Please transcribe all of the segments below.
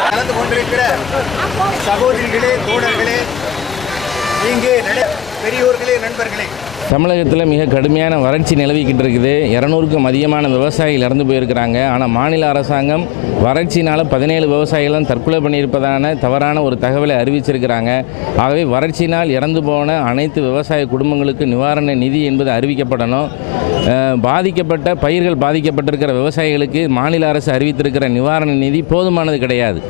கலந்து கொண்டிருக்கிற சகோதரிகளே தோழர்களே இங்கே நட பெரியோர்களே நண்பர்களே. தமிழகத்தில் மிக கடுமையான வறட்சி நிலவிக்கிட்டு இருக்குது. இரநூறுக்கும் அதிகமான விவசாயிகள் இறந்து போயிருக்கிறாங்க. ஆனால் மாநில அரசாங்கம் வறட்சினால் பதினேழு விவசாயிகளும் தற்கொலை பண்ணியிருப்பதான தவறான ஒரு தகவலை அறிவிச்சிருக்கிறாங்க. ஆகவே வறட்சியினால் இறந்து போன அனைத்து விவசாய குடும்பங்களுக்கு நிவாரண நிதி என்பது அறிவிக்கப்படணும். பாதிக்கப்பட்ட பயிர்கள் பாதிக்கப்பட்டிருக்கிற விவசாயிகளுக்கு மாநில அரசு அறிவித்திருக்கிற நிவாரண நிதி போதுமானது கிடையாது.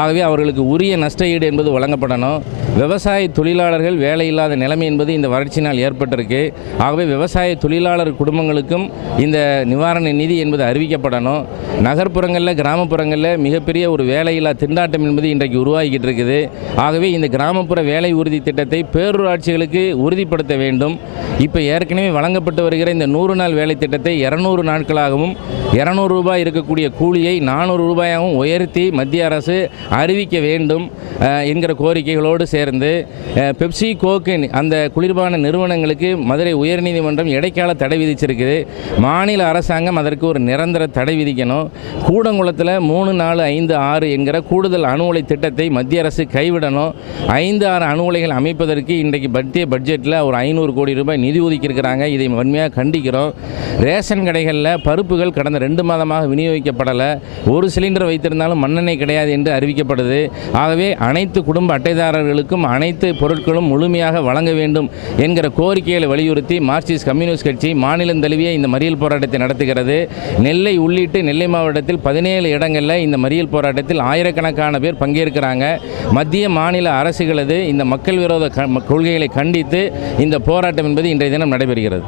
ஆகவே அவர்களுக்கு உரிய நஷ்ட ஈடு என்பது வழங்கப்படணும். விவசாய தொழிலாளர்கள் வேலை இல்லாத நிலைமை என்பது இந்த வறட்சியினால் ஏற்பட்டிருக்கு. ஆகவே விவசாய தொழிலாளர் குடும்பங்களுக்கும் இந்த நிவாரண நிதி என்பது அறிவிக்கப்படணும். நகர்ப்புறங்களில் கிராமப்புறங்களில் மிகப்பெரிய ஒரு வேலையில்லா திண்டாட்டம் என்பது இன்றைக்கு உருவாகிக்கிட்டு இருக்குது. ஆகவே இந்த கிராமப்புற வேலை உறுதி திட்டத்தை பேரூராட்சிகளுக்கு உறுதிப்படுத்த வேண்டும். இப்போ ஏற்கனவே வழங்கப்பட்டு வருகிற இந்த நூறு நாள் வேலை திட்டத்தை இரநூறு நாட்களாகவும் இரநூறு ரூபாய் இருக்கக்கூடிய கூலியை நானூறு ரூபாயாகவும் உயர்த்தி மத்திய அரசு அறிவிக்க வேண்டும். என்கிற கோரிக்கைகளோடு சேர்ந்து பெப்சி கோக்கின் அந்த குளிர்பான நிறுவனங்களுக்கு மதுரை உயர்நீதிமன்றம் இடைக்கால தடை விதிச்சிருக்குது. மாநில அரசாங்கம் அதற்கு ஒரு நிரந்தர தடை விதிக்கணும். கூடங்குளத்தில் மூணு நாலு ஐந்து ஆறு என்கிற கூடுதல் அணு உலை திட்டத்தை மத்திய அரசு கைவிடணும். ஐந்து ஆறு அணு உலைகள் அமைப்பதற்கு இன்றைக்கு மத்திய பட்ஜெட்டில் ஒரு ஐநூறு கோடி ரூபாய் நிதி ஒதுக்கியிருக்கிறாங்க. இதை வன்மையாக கண்டிக்கிறோம். ரேஷன் கடைகளில் பருப்புகள் கடந்த ரெண்டு மாதமாக விநியோகிக்கப்படலை. ஒரு சிலிண்டர் வைத்திருந்தாலும் மண்ணெண்ணெய் கிடையாது என்று அறிவிக்கப்படுது. ஆகவே அனைத்து குடும்ப அட்டைதாரர்களுக்கும் அனைத்து பொருட்களும் முழுமையாக வழங்க வேண்டும் என்கிற கோரிக்கைகளை வலியுறுத்தி மார்க்சிஸ்ட் கம்யூனிஸ்ட் கட்சி மாநிலம் தழுவிய இந்த மறியல் போராட்டத்தை நடத்துகிறது. நெல்லை உள்ளிட்டு நெல்லை மாவட்டத்தில் பதினேழு இடங்களில் இந்த மறியல் போராட்டத்தில் ஆயிரக்கணக்கான பேர் பங்கேற்கிறாங்க. மத்திய மாநில அரசுகளது இந்த மக்கள் விரோத கொள்கைகளை கண்டித்து இந்த போராட்டம் என்பது இன்றைய தினம் நடைபெறுகிறது.